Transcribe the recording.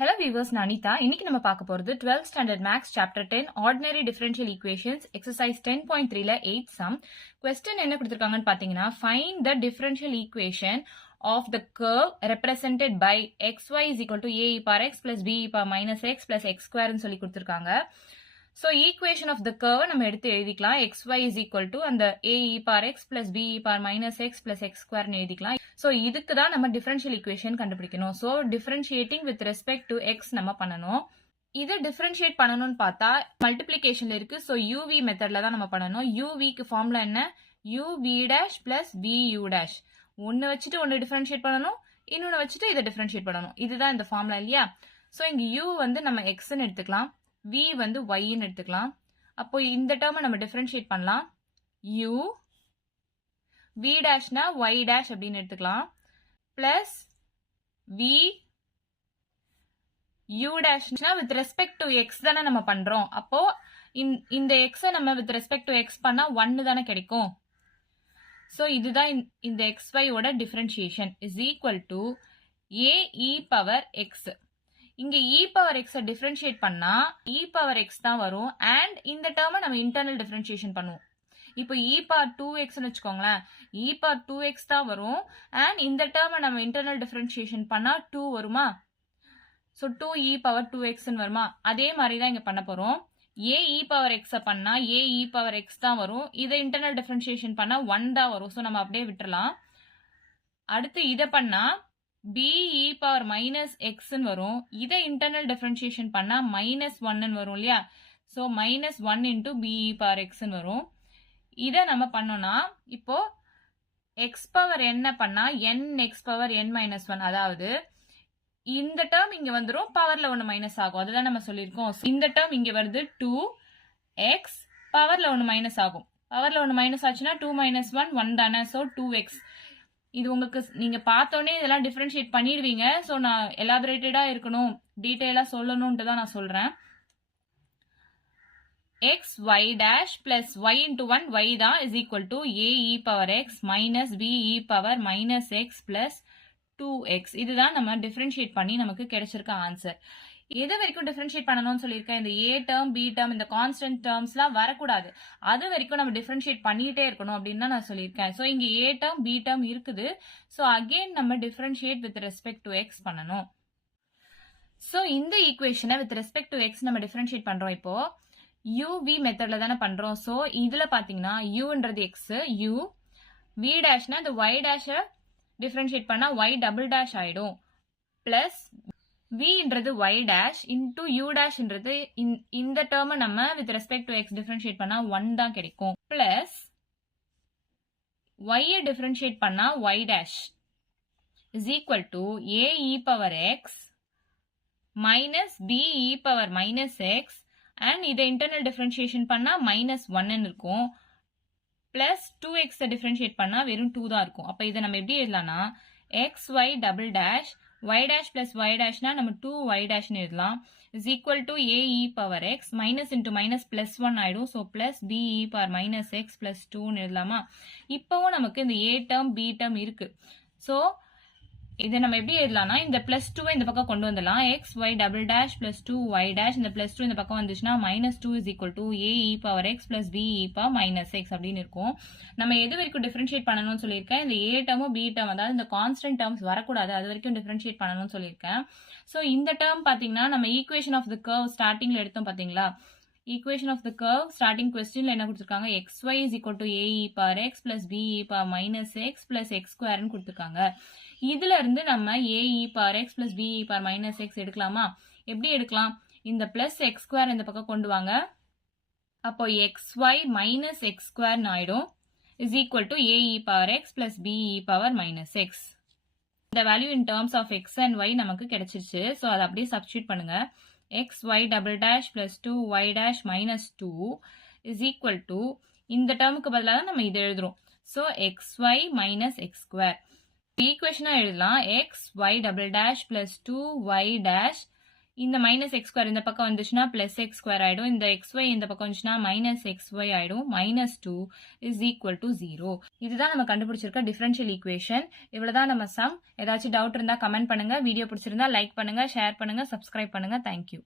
Hello viewers, Nanita. இன்னைக்கு நம்ம பார்க்க போறது 12th standard max chapter 10 ordinary differential equations exercise 10.3ல 8th sum. Question என்ன கொடுத்திருக்காங்கன்னு பாத்தீங்கன்னா find the differential equation of the curve represented by xy is equal to a e power x plus b e power minus x plus x square னு சொல்லி கொடுத்திருக்காங்க. So equation of the curve நம்ம எடுத்து எழுதிக்கலாம். xy is equal to அந்த a e power x plus b e power minus x plus x square னு எழுதிக்கலாம். So இதுக்கு தான் நம்ம differential equation கண்டுபிடிக்கணும். So differentiating with respect to x நம்ம பண்ணணும். இதை differentiate பண்ணணும்னு பார்த்தா multiplicationல இருக்கு. So uv மெத்தட்ல தான் நம்ம பண்ணணும். uvக்கு ஃபார்முலா என்ன? uv dash plus vu dash. ஒன்னு வச்சுட்டு ஒன்னு differentiate பண்ணணும், இன்னொன்னு வச்சுட்டு இதை differentiate பண்ணணும். இதுதான் இந்த ஃபார்முலா இல்லையா? So இங்க u வந்து நம்ம x ன்னு எடுத்துக்கலாம், v வந்து y ன்னு எடுத்துக்கலாம். அப்போ இந்த டேர்மை நம்ம differentiate பண்ணலாம். u v dashனா y dash அப்படின்னு எடுத்துக்கலாம், plus v u dashனா with respect to x தானே நம்ம பண்றோம். அப்போ இந்த x நம்ம with respect to x பண்ணா 1 தானே கிடைக்கும். So இதுதான் இந்த xy ஓட differentiation is equal to a e power x. இங்க e power x differentiate பண்ணா e power x தான் வரும் and இந்த டேர்மை நம்ம internal differentiation பண்ணுவோம். இப்போ e power 2x னு வச்சுக்கோங்களேன், e power 2x தான் வரும் and இந்த டேர்மை நம்ம internal differentiation பண்ணா 2 வருமா? So 2 e power 2x னு வருமா? அதே மாதிரி தான் இங்க பண்ண போறோம். a e power x பண்ணா a e power x தான் வரும், இதை internal differentiation பண்ணா 1 தான் வரும். So நம்ம அப்படியே விட்டுறலாம். அடுத்து இதை பண்ணா b e power minus x னு வரும், இதை internal differentiation பண்ணா minus 1 னு வரும் இல்லையா? So minus 1 into b e power x னு வரும். இதை நம்ம பண்ணோம்னா இப்போ x power n பண்ணா n x power n minus 1, அதாவது இந்த டேர்ம் இங்க வந்துரும், பவர்ல 1 மைனஸ் ஆகும். அதுதான் நம்ம சொல்லியிருக்கோம். இந்த டேர்ம் இங்க வருது 2x, பவர்ல 1 மைனஸ் ஆகும். பவர்ல 1 மைனஸ் ஆச்சுன்னா 2 minus 1 1 தானே. So 2x. இது உங்களுக்கு நீங்க பார்த்தோன்னே இதெல்லாம் டிஃபரன்ஷியேட் பண்ணிடுவீங்க. ஸோ நான் எலாபரேட்டடா இருக்கணும், டீட்டெயிலா சொல்லணும்ட்டு தான் நான் சொல்றேன். x y dash plus y into 1 y தான் is equal to a e power x minus b e power minus x plus 2x. இதுதான் நம்ம டிஃபரன்ஷியேட் பண்ணி நமக்கு கிடைச்சிருக்க ஆன்சர். எது வரைக்கும் டிஃபரன்ஷியேட் பண்ணணும்னு சொல்லியிருக்கேன், இந்த a டேர்ம் b டேர்ம் இந்த கான்ஸ்டன்ட் டேர்ம்ஸ்லாம் வரக்கூடாது. அது வரைக்கும் நம்ம டிஃபரன்ஷியேட் பண்ணிட்டே இருக்கணும் அப்படின்னு தான் நான் சொல்லியிருக்கேன். ஸோ இங்க a டேர்ம் b டேர்ம் இருக்குது. ஸோ அகெயின் நம்ம differentiate with respect to x பண்ணணும். ஸோ இந்த ஈக்குவேஷனை வித் ரெஸ்பெக்ட் டு x நம்ம டிஃபரன்ஷியேட் பண்றோம். இப்போ uv மெத்தட்ல தானே பண்றோம். ஸோ இதுல பாத்தீங்கன்னா uன்றது x, u v டேஷ்னா இந்த y டேஷ டிஃபரன்ஷியேட் பண்ணா y டபுள் டேஷ் ஆயிடும், பிளஸ் vன்றது y டேஷ் இன்டூ u டேஷ்ன்றது இந்த டேர்மை நம்ம with respect to x differentiate பண்ணா 1 தான் கிடைக்கும், பிளஸ் y டிஃபரன்ஷியேட் பண்ணா y dash is equal to a e power x minus b e power minus x and இதை இன்டர்னல் டிஃபரன்ஷியேஷன் பண்ணா மைனஸ் 1 இருக்கும், பிளஸ் 2x டிஃபரன்ஷியேட் பண்ணா வெறும் 2 தான் இருக்கும். அப்ப இதை நம்ம எப்படி எழுதலாம்னா xy double dash y dash plus y டேஷ்னா நம்ம 2y டேஷ்னு எழுதலாம், is equal to a e power x minus into minus plus 1 ஆயிடும். So plus b e power minus x plus 2ன்னு எழுதலாமா? இப்பவும் நமக்கு இந்த a டேர்ம் b டேர்ம் இருக்கு. ஸோ இதை நம்ம எப்படி எழுதலாம்னா இந்த பிளஸ் 2 இந்த பக்கம் கொண்டு வந்துடலாம். X y double dash plus 2y dash, இந்த பிளஸ் 2 இந்த பக்கம் வந்துச்சுன்னா minus 2 is equal to a e power x plus b e power minus x அப்படின்னு இருக்கும். நம்ம எது வரைக்கும் டிஃபரன்ஷியேட் பண்ணணும்னு சொல்லியிருக்கேன், இந்த a டேர்மும் b டேர்ம், அதாவது இந்த கான்ஸ்டன்ட் டேர்ம்ஸ் வரக்கூடாது, அது வரைக்கும் டிஃபரன்ஷியேட் பண்ணணும்னு சொல்லியிருக்கேன். ஸோ இந்த டேர்ம் பாத்தீங்கன்னா நம்ம ஈக்குவேஷன் ஆஃப் த கர்வ் ஸ்டார்டிங்ல எடுத்தோம் பாத்தீங்களா? Equation of the curve starting கொஸ்டின்ல என்ன கொடுத்துருக்காங்க, xy is equal to a e power x plus b e power minus x plus x square னு கொடுத்துருக்காங்க. இதுல இருந்து நம்ம a e power x plus b e power minus x எடுக்கலாமா? எப்படி எடுக்கலாம்? இந்த plus x square இந்த பக்கம் கொண்டு வாங்க, அப்போ xy minus x square ஆயிடும், is equal to a e power x plus b e power minus x. இந்த value in terms of x and y நமக்கு கிடைச்சிருச்சு. ஸோ அதை அப்படியே சப்ஸ்டியூட் பண்ணுங்க. xy double dash plus 2y dash minus 2 is equal to இந்த டேர்முக்கு பதிலாக நம்ம இதை எழுதுறோம். So xy minus x square ஈக்குவேஷனா எழுதலாம். xy double dash plus 2y dash இந்த மைனஸ் எக்ஸ் ஸ்கொயர் இந்த பக்கம் வந்துச்சுன்னா பிளஸ் எக்ஸ் ஸ்கொயர் ஆயிடும். இந்த xy இந்த பக்கம் வந்துச்சுன்னா மைனஸ் xy ஆயிடும். -2 இஸ் ஈக்குவல் டு 0. இதுதான் நம்ம கண்டுபிடிச்சிருக்க டிஃபரன்ஷியல் ஈக்குவேஷன். இவ்வளவுதான் நம்ம சம். ஏதாச்சும் டவுட் இருந்தா கமெண்ட் பண்ணுங்க. வீடியோ பிடிச்சிருந்தா லைக் பண்ணுங்க, ஷேர் பண்ணுங்க, சப்ஸ்கிரைப் பண்ணுங்க. தேங்க்யூ.